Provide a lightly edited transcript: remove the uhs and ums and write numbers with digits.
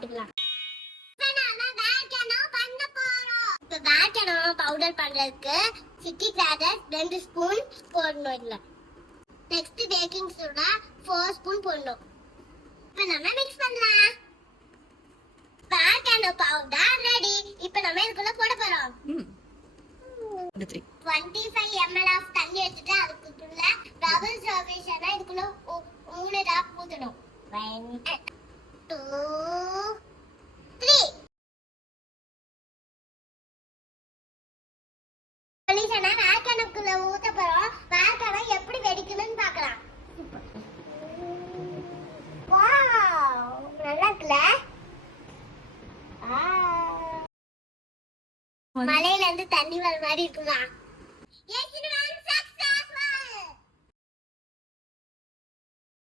போட்டுக்கலாம். பவுடர் பண்றதுக்கு citric acid 2 spoon போடணும். இல்ல நெக்ஸ்ட் பேக்கிங் சோடா 4 ஸ்பூன் போடணும். இப்போ நம்ம மிக்ஸ் பண்ணலாம். Volcano powder ready. இப்போ நம்ம இதுக்குள்ள போட போறோம். 25 ml ஆஃப் தண்ணி எடுத்துட்டு அதுக்குள்ள டபுள் சர்வேஷனா இதுக்குள்ள 3 டிராப் ஊத்தணும். 1 2 3 சொல்லிட்டேனா வால்கனோக்குள்ள ஊத்த போறோம். வால்கனோ எப்படி வெடிக்குதுன்னு பார்க்கலாம். வாவ் நல்லா இருக்குல. மலையில இருந்து தண்ணி வர மாதிரி இருக்குமா?